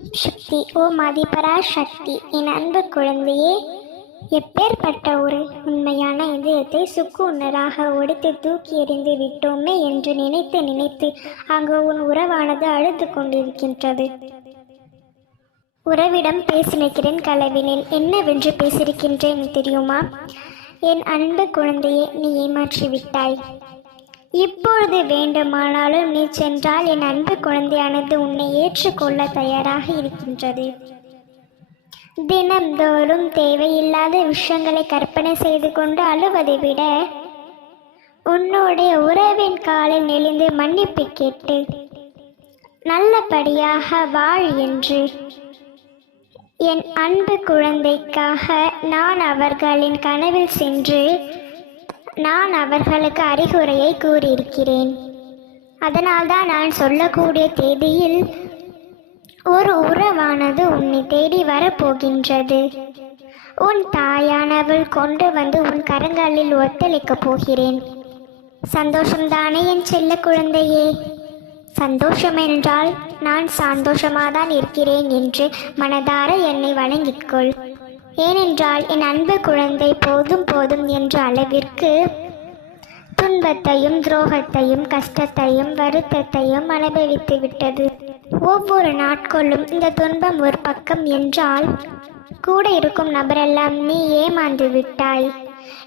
சக்தி ஓ மாதிபரா சக்தி என் அன்பு குழந்தையே எப்பேற்பட்ட ஒரு உண்மையான இதயத்தை சுக்குநராக ஒடித்து தூக்கி எறிந்து விட்டோமே என்று நினைத்து நினைத்து அங்கு உன் உறவானது அழுது கொண்டிருக்கின்றது. உறவிடம் பேசினிருக்கிறேன் கலவினில் என்னவென்று பேசியிருக்கின்றேன் தெரியுமா? என் அன்பு குழந்தையை நீ ஏமாற்றி விட்டாய் இப்பொழுது வேண்டுமானாலும் நீ சென்றால் என் அன்பு குழந்தையானது உன்னை ஏற்றுக்கொள்ள தயாராக இருக்கின்றது. தினம்தோறும் தேவையில்லாத விஷயங்களை கற்பனை செய்து கொண்டு அழுவதை விட உன்னுடைய உறவின் காலில் நெளிந்து மன்னிப்பு கேட்டு நல்லபடியாக வாழ் என்று என் அன்பு குழந்தைக்காக நான் அவர்களின் கனவில் சென்று நான் அவர்களுக்கு அறிகுறையை கூறியிருக்கிறேன். அதனால்தான் நான் சொல்லக்கூடிய தேதியில் ஒரு உறவானது உன்னை தேடி வரப்போகின்றது. உன் தாயானவள் கொண்டு வந்து உன் கரங்களில் ஒத்துழைக்கப் போகிறேன். சந்தோஷம்தானே என் செல்ல குழந்தையே? சந்தோஷம் என்றால் நான் சந்தோஷமாதான் இருக்கிறேன் என்று மனதார என்னை வணங்கிக்கொள் ஏனென்றால் என் அன்பு குழந்தை போதும் போதும் என்ற அளவிற்கு துன்பத்தையும் துரோகத்தையும் கஷ்டத்தையும் வருத்தத்தையும் அனுபவித்து விட்டது. ஒவ்வொரு நாட்களும் இந்த துன்பம் ஒரு பக்கம் என்றால் கூட இருக்கும் நபரெல்லாம் நீ ஏமாந்து விட்டாய்.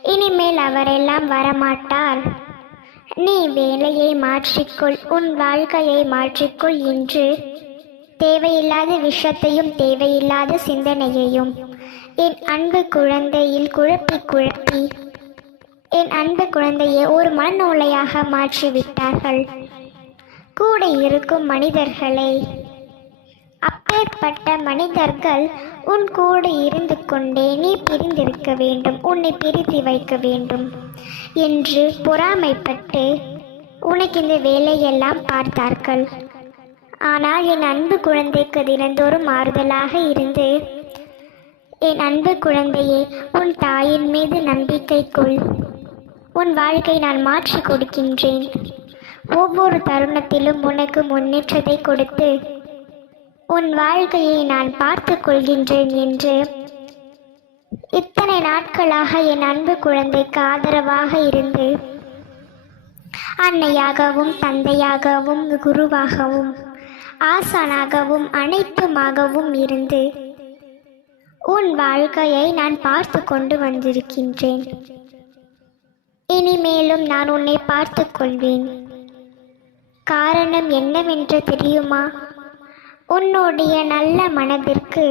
இனிமேல் அவரெல்லாம் வரமாட்டார். நீ வேலையை மாற்றிக்கொள் உன் வாழ்க்கையை மாற்றிக்கொள் என்று தேவையில்லாத விஷயத்தையும் தேவையில்லாத சிந்தனையையும் என் அன்பு குழந்தையில் குழப்பி குழப்பி என் அன்பு குழந்தையை ஒரு மனநூலையாக மாற்றிவிட்டார்கள். கூட இருக்கும் மனிதர்களை அப்பேற்பட்ட மனிதர்கள் உன் கூட இருந்து கொண்டே நீ பிரிந்திருக்க வேண்டும் உன்னை பிரித்து வைக்க வேண்டும் என்று பொறாமைப்பட்டு உனக்கு இந்த வேலையெல்லாம் பார்த்தார்கள். ஆனால் என் அன்பு குழந்தைக்கு தினந்தோறும் ஆறுதலாக இருந்து என் அன்பு குழந்தையே உன் தாயின் மீது நம்பிக்கை கொள். உன் வாழ்க்கை நான் மாற்றி கொடுக்கின்றேன். ஒவ்வொரு தருணத்திலும் உனக்கு முன்னேற்றத்தை கொடுத்து உன் வாழ்க்கையை நான் பார்த்து கொள்கின்றேன் என்று. இத்தனை நாட்களாக என் அன்பு குழந்தைக்கு ஆதரவாக இருந்து அன்னையாகவும் தந்தையாகவும் குருவாகவும் ஆசானாகவும் அனைத்துமாகவும் இருந்து உன் வாழ்க்கையை நான் பார்த்து கொண்டு வந்திருக்கின்றேன். இனிமேலும் நான் உன்னை பார்த்து கொள்வேன். காரணம் என்னவென்று தெரியுமா? உன்னுடைய நல்ல மனதிற்கு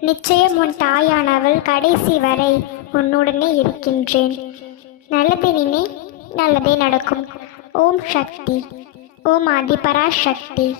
நிச்சயம் உன் தாயானவள் கடைசி வரை உன்னுடனே இருக்கின்றேன். நல்லது நினை நல்லதே நடக்கும். ஓம் சக்தி ஓம் ஆதிபரா சக்தி